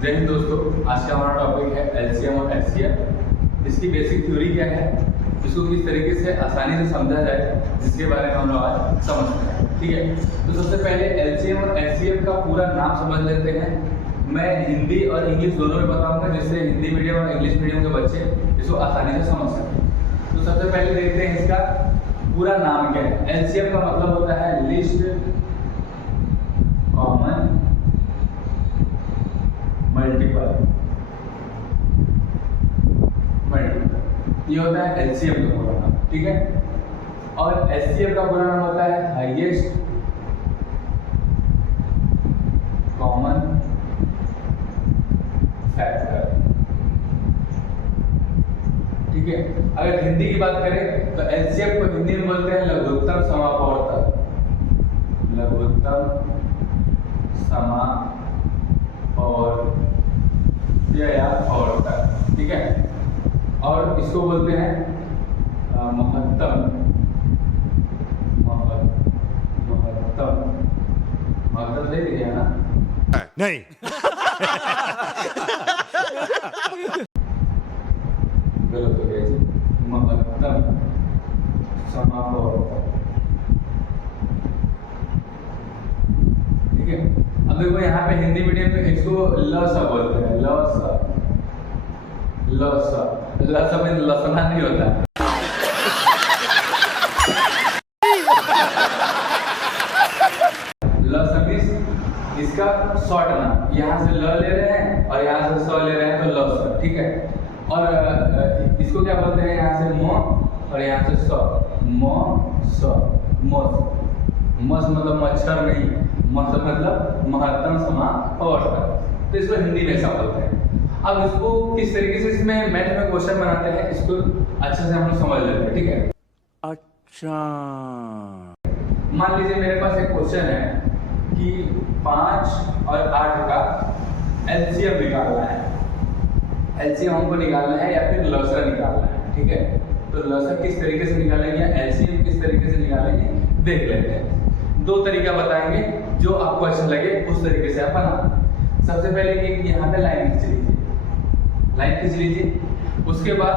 जय हिंद दोस्तों, आज का हमारा टॉपिक है एलसीएम और एचसीएफ। इसकी बेसिक थ्योरी क्या है, इसको किस तरीके से आसानी से समझा जाए, जिसके बारे में हम लोग आज समझते हैं। ठीक है, तो सबसे पहले एलसीएम और एचसीएफ का पूरा नाम समझ लेते हैं। मैं हिंदी और इंग्लिश दोनों में बताऊंगा, जिससे हिंदी मीडियम और इंग्लिश मीडियम के बच्चे इसको आसानी से समझ सकें। तो सबसे पहले देखते हैं इसका पूरा नाम क्या है। एलसीएम का मतलब होता है लिस्ट कॉमन मल्टीपल, ये होता है एलसीएम का पूरा नाम। ठीक है, और एचसीएफ का पूरा नाम होता है हाईएस्ट कॉमन फैक्टर। ठीक है, अगर हिंदी की बात करें तो एचसीएफ को हिंदी में बोलते हैं लघुत्तम समापवर्तक, लघुत्तम समापवर्तक। ठीक है, और इसको बोलते हैं महत्तम दे दिया ना? नहीं। गलत हो गया जी, महत्तम समापवर्तक। ठीक है, अब देखो यहाँ पे हिंदी मीडियम में इसको ल सा बोलते हैं, ल सा में लसना नहीं होता है। इसका शॉर्ट नाम, यहाँ से ल ले रहे हैं और यहाँ से स ले रहे हैं तो ल। ठीक है, और इसको क्या बोलते हैं, यहाँ से म और यहाँ से स, मस मतलब मच्छर नहीं, मस मतलब महत्तम समापवर्तक। तो इसको हिंदी में ऐसा बोलते हैं। अब इसको किस तरीके से इसमें मैथ में क्वेश्चन बनाते हैं, इसको अच्छे से हम लोग समझ लेते हैं। ठीक है, अच्छा, मान लीजिए मेरे पास एक क्वेश्चन है कि 5 और 8 का एलसीएम निकालना है। एलसीएम हमको निकालना है या फिर लसर निकालना है। ठीक है, तो लसर किस तरीके से निकालेंगे, एलसीएम किस तरीके से निकालेंगे, देख लेते हैं। 2 तरीका बताएंगे, जो आपको अच्छा लगे उस तरीके से आप बनाना। सबसे पहले कि यहाँ पे लाइन खींच लीजिए। उसके बाद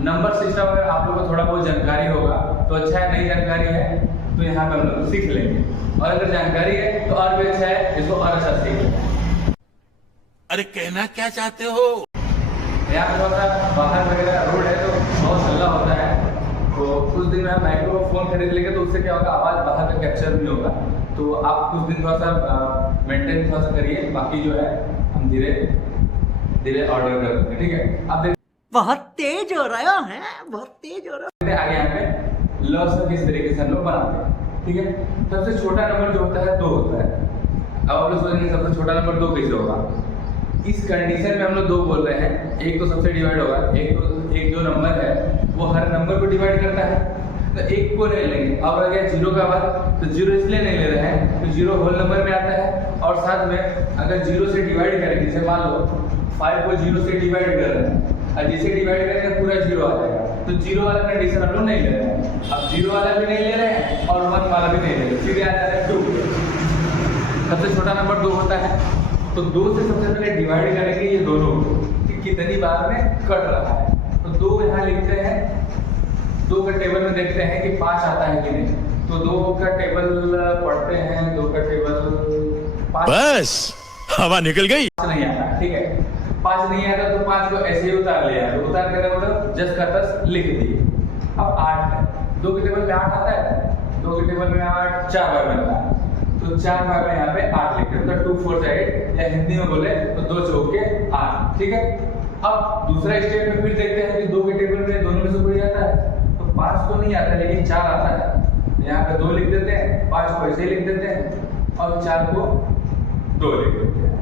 नंबर सिस्टम अगर आप लोगों को थोड़ा बहुत जानकारी होगा तो अच्छा है, नहीं जानकारी है तो यहाँ पे हम लोग सीख लेंगे, और अगर जानकारी है तो और भी अच्छा है, इसको और अच्छा सीख लेंगे। अरे कहना क्या चाहते हो? यहाँ पे थोड़ा बाहर वगैरह रोड है तो बहुत हल्ला होता है, तो कुछ दिन में हम माइक्रोफोन खरीद लेंगे तो उससे क्या होगा, आवाज़ बाहर का कैप्चर नहीं होगा। तो आप कुछ दिन थोड़ा सा मेंटेन थोड़ा सा करिए, बाकी जो है हम धीरे धीरे ऑर्डर कर देंगे। ठीक है, आप बहुत तेज हो रहा है, बहुत तेज हो रहा है। आगे यहाँ पे लस किस तरीके से हम लोग बनाते हैं। ठीक है, सबसे छोटा नंबर जो होता है 2 होता है। अब आप लोग सोचेंगे सबसे छोटा नंबर 2 कैसे होगा। इस कंडीशन में हम लोग 2 बोल रहे हैं, एक तो सबसे डिवाइड होगा, एक जो नंबर है वो हर नंबर को डिवाइड करता है, तो एक को ले लेंगे। अब आ गया 0 का बाद, तो 0 इसलिए नहीं ले रहे हैं तो 0 होल नंबर में आता है, और साथ में अगर 0 से डिवाइड करेंगे, जैसे मान लो 5 को 0 से डिवाइड कर रहे हैं, और जिसे डिवाइड करेंगे पूरा 0 आ जाएगा, तो 0 वाला कंडीशन हम लोग नहीं ले रहे हैं। अब 0 वाला भी नहीं ले रहे हैं और 1 वाला भी नहीं ले रहे, सीधे आ जा रहे हैं 2। सबसे छोटा नंबर 2 होता है, तो 2 से सबसे पहले डिवाइड करेंगे ये दोनों कि कितनी बार में कट रहा है। तो 2 यहाँ लिखते हैं, 2 का टेबल में देखते हैं कि 5 आता है कि नहीं, तो 2 का टेबल पढ़ते हैं, 2 का टेबल 5, बस हवा निकल गई। 5 नहीं आता। ठीक है, 5 नहीं आता तो 5 को ऐसे ही उतार लिया, तो उतार के मतलब जस का तस लिख दिए। अब 8 है, 2 के टेबल में 8 आता है, 2 के टेबल में 8 4 बार में आता है, तो 4 बार में यहाँ पे 8 लिखते हैं, मतलब 2 4 8, या हिंदी में बोले तो 2 चौके 8। ठीक है, अब दूसरा स्टेप में फिर देखते हैं कि 2 के टेबल में दोनों में से कोई आता है, तो 5 तो नहीं आता लेकिन 4 आता है, यहाँ पे 2 लिख देते हैं, 5 को ऐसे लिख देते हैं और 4 को 2 लिख देते हैं।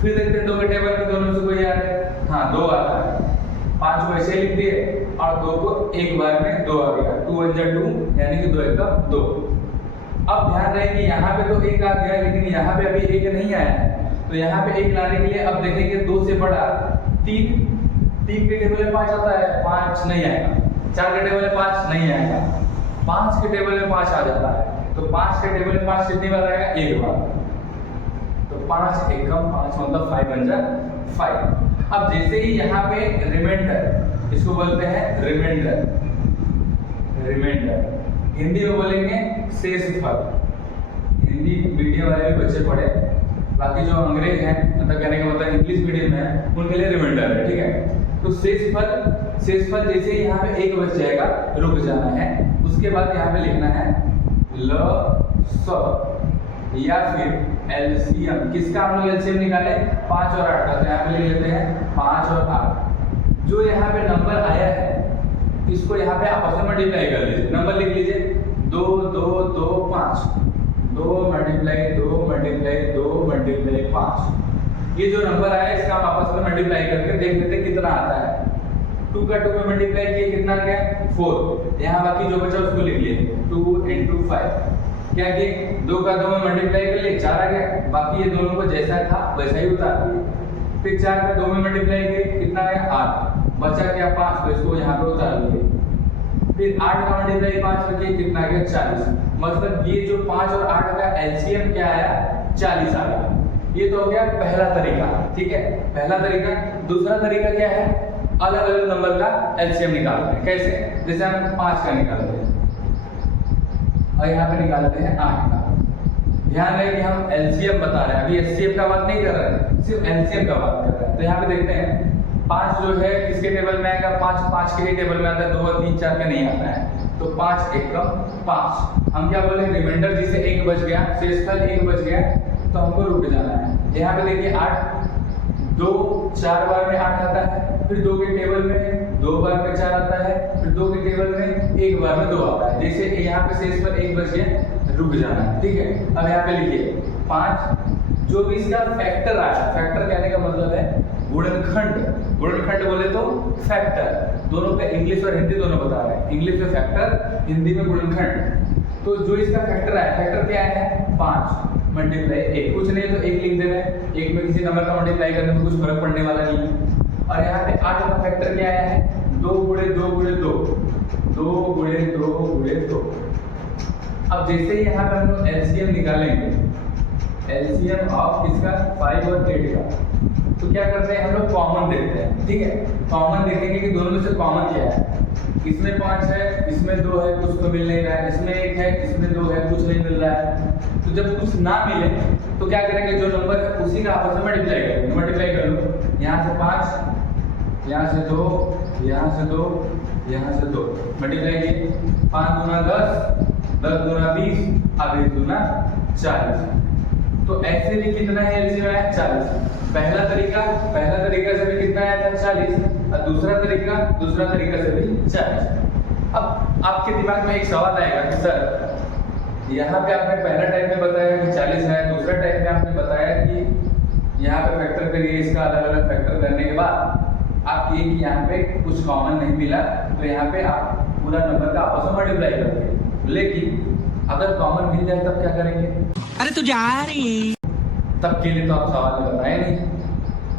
फिर देखते हैं 2 के टेबल में दोनों में से कोई आ रहा है, हाँ 2 आता है, 5 को ऐसे लिख दिए और 2 को एक बार में 2 आ गया, 2 1 जा 2, यानी कि 2 1 का 2। अब ध्यान रहे कि यहाँ पे तो 1 आ गया, लेकिन यहाँ पे अभी 1 नहीं आया है, तो यहाँ पे 1 लाने के लिए अब देखेंगे 2 से बड़ा 3 के टेबल में 5 आता है, 5 नहीं आएगा, 4 के टेबल में 5 नहीं आएगा, 5 के टेबल में 5 आ जाता है, तो 5 के टेबल में 5 कितनी बार आएगा, 1 बार। तो 5 एकम 5 मतलब 5 बन जाए 5। अब जैसे ही यहाँ पे रिमाइंडर, इसको बोलते हैं रिमाइंडर, हिंदी में बोलेंगे शेषफल। हिंदी मीडियम वाले भी बच्चे पढ़े, बाकी जो अंग्रेज हैं, मतलब कहने का मतलब इंग्लिश मीडियम है, उनके लिए रिमाइंडर है, ठीक है। तो शेषफल जैसे ही यहाँ पे एक बच जाएगा, रुक जाना है, उसके बाद यहाँ पे लिखना है ल या फिर एलसीएम। किसका हम लोग एलसीएम निकाले? 5 और 8 का। तो यहाँ पे लिख लेते हैं 5 और 8। जो यहाँ पे नंबर आया है इसको यहाँ पे आपस में मल्टीप्लाई कर लीजिए। नंबर लिख लीजिए 2 2 2 5, 2 मल्टीप्लाई 2 मल्टीप्लाई 2 मल्टीप्लाई 5। ये जो नंबर आया इसका हम आपस में मल्टीप्लाई करके देख लेते हैं कितना आता है। 2 का 2 में मल्टीप्लाई किए कितना आ गया? 4। यहाँ बाकी जो बचा उसको लिख लिए 2 × 5। क्या किए? 2 का 2 में मल्टीप्लाई कर लिए 4 आ गया। बाकी ये दोनों को जैसा था वैसा ही उतार दिए। फिर 4 का 2 में मल्टीप्लाई किए कितना आया? 8। बचा क्या? 5। तो इसको यहाँ पे उतार लिए। फिर 8 का मल्टीप्लाई 5 करके कितना आ गया? 40। मतलब ये जो 5 और 8 का एलसीएम क्या आया? 40 आ गया। ये तो हो गया पहला तरीका, ठीक है, पहला तरीका। दूसरा तरीका क्या है? अलग अलग नंबर का एलसीएम निकालते हैं। कैसे? जैसे हम 5 का निकालते हैं और यहाँ पे निकालते हैं 8 का। ध्यान रहे कि हम एलसीएम बता रहे हैं, अभी एचसीएफ का बात नहीं कर रहे हैं, सिर्फ एलसीएम का बात कर रहे हैं। तो यहाँ पे देखते हैं 5 जो है किसके टेबल में आएगा? 5 के ही टेबल में आता है, 2 और 3 4 का नहीं आता है। तो 5 एकम 5। हम क्या बोले? रिमाइंडर जिसे 1 बच गया, शेषफल 1 बच गया, तो हमको रुक जाना है। यहाँ पे देखिए 8 2 4 बार में 8 आता है, फिर 2 के टेबल में 2 बार में 4 आता है, फिर 2 के टेबल में 1 बार में 2 आता है। जैसे यहाँ पे शेषफल 1 बच गया, रुक जाना है, ठीक है। अब यहाँ पे लिखिए 5, जो भी इसका फैक्टर आया, फैक्टर कहने का मतलब है गुणनखंड। गुणनखंड बोले तो फैक्टर। दोनों पे इंग्लिश और हिंदी दोनों बता रहे हैं, इंग्लिश में फैक्टर, हिंदी में गुणनखंड। तो जो इसका फैक्टर आया, फैक्टर क्या है? 5 मल्टीप्लाई 1। कुछ नहीं तो 1 लिख दे रहे हैं, 1 में किसी नंबर का मल्टीप्लाई करने में कुछ फर्क पड़ने वाला नहीं है। और यहाँ पे 8 का फैक्टर क्या आया है? 2 × 2 × 2, 2 × 2 × 2। अब जैसे ही यहाँ पे हम लोग एलसीएम निकालेंगे, एलसीएम ऑफ इसका 5 और 8 का, तो क्या करते हैं हम लोग? कॉमन देखते हैं, ठीक है। कॉमन देखेंगे कि दोनों में से कॉमन क्या है। इसमें 5 है, इसमें 2 है, कुछ तो मिल नहीं रहा है, इसमें 1 है, इसमें 2 है, कुछ नहीं मिल रहा है। तो जब कुछ ना मिले तो क्या करेंगे? जो नंबर है उसी का आपस में मल्टीप्लाई करेंगे। मल्टीप्लाई कर लो, यहाँ से 5, यहाँ से 2, यहाँ से 2, यहाँ से 2, मल्टीप्लाई किए। 5 दूना 10, 10 दूना 20, अब 1 दूना 40। तो ऐसे भी कितना है एलसीएम आया? 40। पहला तरीका से भी कितना आया था? 40। और दूसरा तरीका से भी 40। अब आपके दिमाग में एक सवाल आएगा कि सर यहाँ पे आपने पहला टाइप में बताया कि 40 है, दूसरा टाइप में आपने बताया कि यहाँ पे फैक्टर करिए, इसका अलग अलग फैक्टर करने के बाद आप ये कि यहाँ पे कुछ कॉमन नहीं मिला, तो यहाँ पे आप पूरा नंबर का आपस में मल्टीप्लाई करते। लेकिन अगर कॉमन मिल जाए तब क्या करेंगे? अरे तू जा रही, तब के लिए तो आप सवाल में बताए नहीं,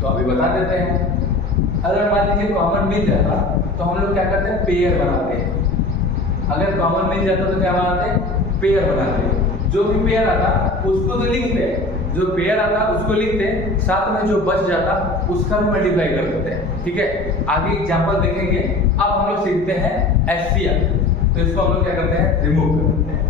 तो अभी बता देते हैं। अगर मान लीजिए कॉमन मिल जाता तो हम लोग क्या करते हैं? पेयर बनाते हैं। अगर कॉमन मिल जाता तो क्या बनाते हैं? पेयर बनाते हैं। जो भी पेयर आता उसको तो लिखते हैं, जो पेयर आता उसको लिखते हैं, साथ में जो बच जाता उसका भी मल्टीप्लाई कर देते हैं, ठीक है। आगे एग्जांपल देखेंगे। अब हम लोग सीखते हैं एचसीएफ, तो इसको हम लोग क्या करते हैं? रिमूव कर देते हैं।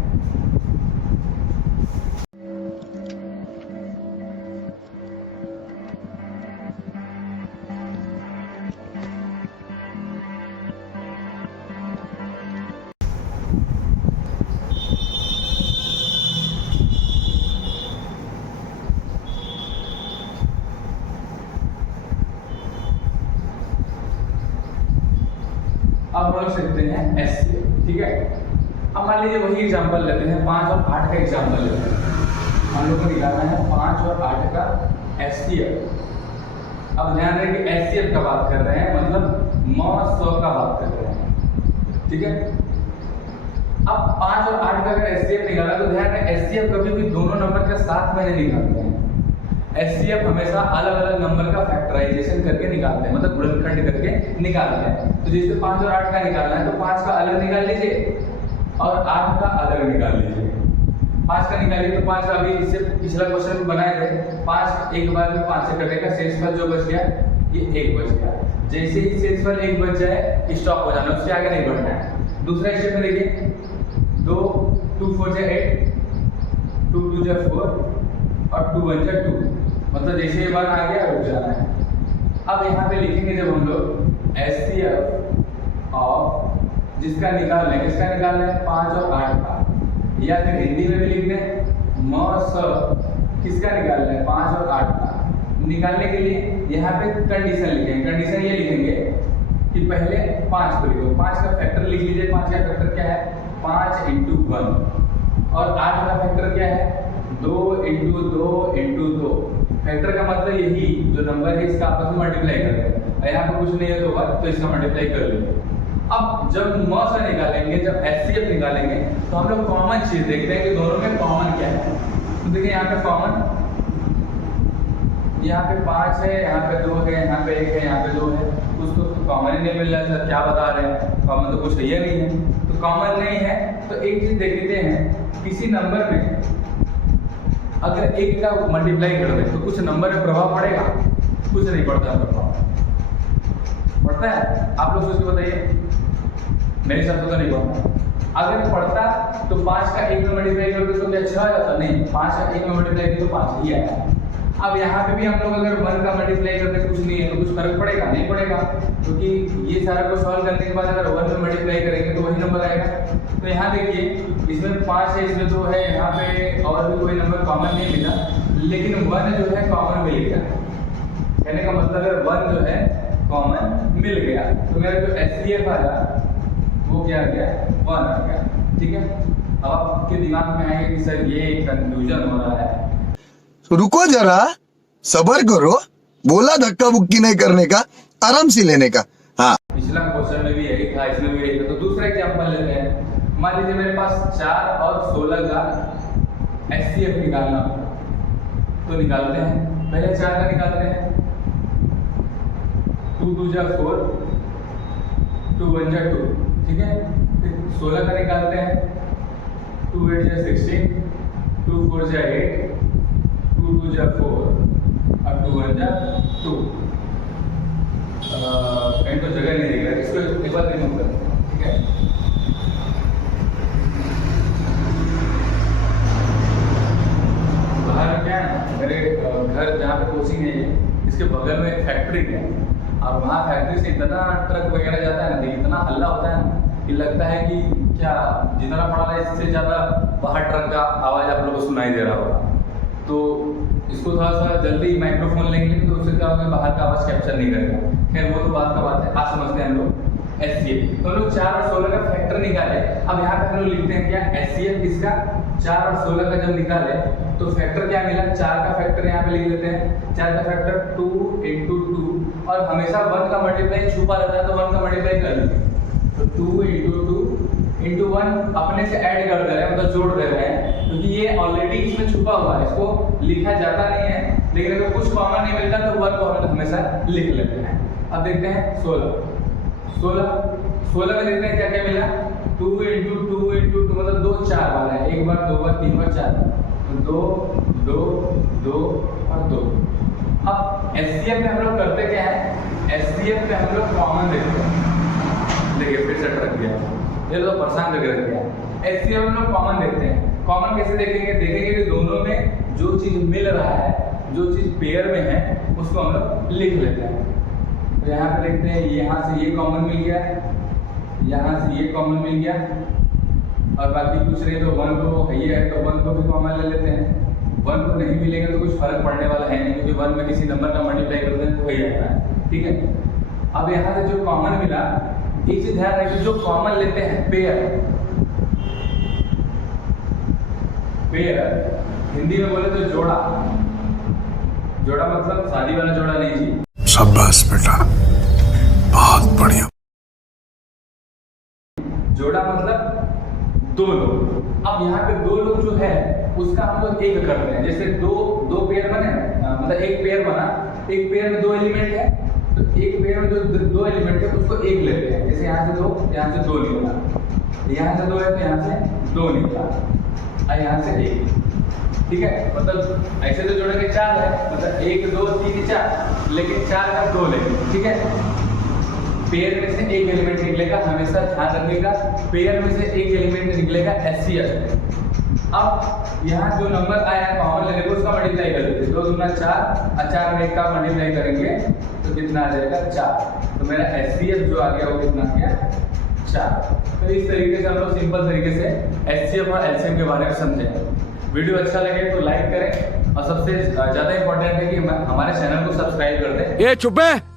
अब हम लोग सीखते हैं एचसीएफ, ठीक है। अब मान लीजिए वही एग्जांपल लेते हैं, 5 और 8 का एग्जांपल लेते हैं। हम लोग को निकालना है 5 और 8 का एचसीएफ। अब ध्यान रहे कि एचसीएफ का बात कर रहे हैं, मतलब 900 का बात कर रहे हैं, ठीक है। अब 5 और 8 का अगर एचसीएफ निकाला तो ध्यान रहे एचसीएफ कभी भी दोनों नंबर के साथ में नहीं निकालते हैं। एचसीएफ हमेशा अलग अलग नंबर का फैक्टराइजेशन करके निकालते हैं, मतलब गुणनखंड करके निकालते हैं। तो जैसे 5 और 8 का निकालना है तो 5 का अलग निकाल लीजिए और 8 का अलग निकाल लीजिए। 5 का निकालिए तो 5 का अभी इससे पिछला क्वेश्चन में बनाए थे 5 एक बार में 5 से कटेगा, शेषफल जो बच गया ये 1 बच गया। जैसे ही शेषफल 1 बच जाए स्टॉप हो जाना, उससे आगे नहीं बढ़ना है। दूसरा स्टेप में देखिए 2 2 4 जा 8 2 2 जा 4 और 2 1 जा 2, मतलब जैसे ये 1 आ गया रुक जाना है। अब यहाँ पे लिखेंगे जब हम लोग HCF ऑफ जिसका निकाल लें, किसका निकाल लें 5 और 8 का, या फिर हिंदी में भी लिख दें मस किसका निकाल लें 5 और 8 का। निकालने के लिए यहाँ पे कंडीशन लिखेंगे। कंडीशन ये लिखेंगे कि पहले 5 को लिखो, 5 का फैक्टर लिख लीजिए। 5 का फैक्टर क्या है 5 × 1 और 8 का फैक्टर क्या है 2 × 2 × 2। फैक्टर का मतलब यही जो नंबर है इसका आपस में मल्टीप्लाई कर दें। यहाँ पर कुछ नहीं है तो इसका मल्टीप्लाई कर लेंगे। अब जब मस निकालेंगे, जब HCF निकालेंगे तो हम लोग कॉमन चीज देखते हैं कि दोनों में कॉमन क्या है। तो देखिए यहाँ पे कॉमन, यहाँ पे 5 है, यहाँ पे 2 है, यहाँ पे 1 है, यहाँ पे 2 है। कुछ तो कॉमन ही नहीं मिल रहा है सर, क्या बता रहे हैं, कॉमन तो कुछ है ही नहीं है। तो कॉमन नहीं है तो एक चीज देख लेते हैं, किसी नंबर में अगर 1 का मल्टीप्लाई कर दें तो कुछ नंबर में प्रभाव पड़ेगा, कुछ नहीं पड़ता प्रभाव। पड़ता है? आप लोग सोच के बताइए, मेरे हिसाब से तो नहीं पड़ता। अगर पड़ता तो 5 का 1 में मल्टीप्लाई करते तो क्या 6 आ जाता? नहीं, 5 का 1 में मल्टीप्लाई तो 5 ही आया। अब यहाँ पे भी हम लोग अगर 1 का मल्टीप्लाई करते कुछ नहीं है तो कुछ फर्क पड़ेगा? नहीं पड़ेगा, क्योंकि ये सारा को सॉल्व करने के बाद अगर 1 में मल्टीप्लाई करेंगे तो वही नंबर आएगा। तो यहाँ देखिए इसमें 5 है, इसमें 2 है, यहाँ पे और भी कोई नंबर कॉमन नहीं मिला, लेकिन 1 जो है कॉमन मिल गया। कहने का मतलब है 1 जो है कॉमन मिल गया, तो मेरा जो HCF आया वो क्या आ गया 1 आ गया। ठीक है, अब आपके दिमाग में आएगा कि सर ये कंफ्यूजन हो रहा है। रुको जरा, सबर करो, बोला धक्का बुक्की नहीं करने का, आराम से लेने का। हाँ, पिछला क्वेश्चन में भी यही था, इसमें भी यही था। तो दूसरा एग्जांपल लेते हैं। मान लीजिए मेरे पास 4 और 16 का HCF निकालना हो, तो निकालते हैं। पहले 4 का निकालते हैं, 2 2 जा 4 2 1 जा 2। ठीक है, फिर 16 का निकालते हैं, 2 8 जा 16 2 4 जा 8 2 2 जा 4 और 2 1 जा 2। कहीं तो जगह नहीं दिख रहा है, इसको एक बार रिमूव कर। ठीक है, बाहर क्या है, मेरे घर जहाँ पे कोचिंग है ये, इसके बगल में एक फैक्ट्री है और वहाँ फैक्ट्री से इतना ट्रक वगैरह जाता है ना, इतना हल्ला होता है ना कि लगता है कि क्या जितना पड़ा है इससे ज़्यादा बाहर ट्रक का आवाज़ आप लोगों को सुनाई दे रहा होगा। तो इसको थोड़ा सा जल्दी माइक्रोफोन लेंगे तो उससे क्या होगा, बाहर का आवाज़ कैप्चर नहीं करेगा। खैर वो तो बात का बात है, आज समझते हैं हम लोग HCF। तो हम लोग 4 और 16 का फैक्टर निकाले। अब यहाँ पे हम लोग लिखते हैं क्या HCF किसका 4 और 16 का जब निकाले तो फैक्टर क्या मिला, 4 का फैक्टर यहाँ पे लिख लेते हैं। 4 का फैक्टर 2 × 2 और हमेशा 1 का मल्टीप्लाई छुपा रहता है तो 1 का मल्टीप्लाई कर लेते। तो 2 × 2 × 1 अपने से ऐड कर दे रहे हैं, मतलब जोड़ दे रहे हैं, क्योंकि ये ऑलरेडी इसमें छुपा हुआ है, इसको लिखा जाता नहीं है। लेकिन अगर कुछ कॉमन नहीं मिलता तो 1 को हम हमेशा लिख लेते हैं। अब देखते हैं 16 में देखते हैं क्या क्या मिला। 2 × 2 × 2 मतलब 2 4 बार है, 1 बार 2 बार 3 बार 4 बार, तो 2 2 2 और 2। अब HCF में हम लोग करते क्या है, HCF में हम लोग कॉमन देखते हैं। देखिए फिर से अटक गया, ये तो परेशान करके रख गया। HCF में हम लोग कॉमन देखते हैं। कॉमन कैसे देखेंगे, देखेंगे कि दोनों में जो चीज मिल रहा है, जो चीज पेयर में है उसको हम लोग लिख लेते हैं। तो यहाँ पे देखते हैं, यहाँ से ये कॉमन मिल गया, यहाँ से ये कॉमन मिल गया और बाकी कुछ नहीं तो 1 तो ये है तो 1 को भी कॉमन ले लेते हैं। 1 को नहीं मिलेगा तो कुछ फर्क पड़ने वाला है नहीं, क्योंकि 1 में किसी नंबर का मल्टीप्लाई करते हैं तो वही आता है। ठीक है, अब यहाँ से जो कॉमन मिला, एक चीज ध्यान रखिए, जो कॉमन लेते हैं पेयर हिंदी में बोले तो जोड़ा। जोड़ा मतलब शादी वाला जोड़ा नहीं जी, शाबाश बेटा, बहुत बढ़िया। जोड़ा मतलब 2 लोग। अब यहाँ पे 2 लोग जो है उसका हम लोग एक करते हैं। जैसे दो पेयर बने, मतलब एक पेयर बना, एक पेयर में 2 एलिमेंट है, तो एक पेयर में जो 2 एलिमेंट है उसको एक लेते हैं। जैसे यहाँ से 2, यहाँ से 2 निकला, यहाँ से 2 है तो यहाँ से 2 निकला। और यहाँ से 1, ठीक है। मतलब ऐसे तो जोड़ेंगे 4 है, मतलब 1 2 3 4, लेकिन 4 का 2 लेंगे, ठीक है। पेयर में से एक एलिमेंट निकलेगा, हमेशा ध्यान रखिएगा, पेयर में से एक एलिमेंट निकलेगा HCF। अब यहाँ जो नंबर आया कॉमन लेने को उसका मल्टीप्लाई कर देते, 2 दूना 4 और 4 में 1 का मल्टीप्लाई करेंगे तो कितना आ जाएगा 4। तो मेरा HCF जो आ गया वो कितना आ गया 4। तो इस तरीके से हम लोग सिंपल तरीके से HCF और LCM के बारे में समझे। वीडियो अच्छा लगे तो लाइक करें और सबसे ज़्यादा इंपॉर्टेंट है कि हमारे चैनल को सब्सक्राइब कर दें। ये चुप है।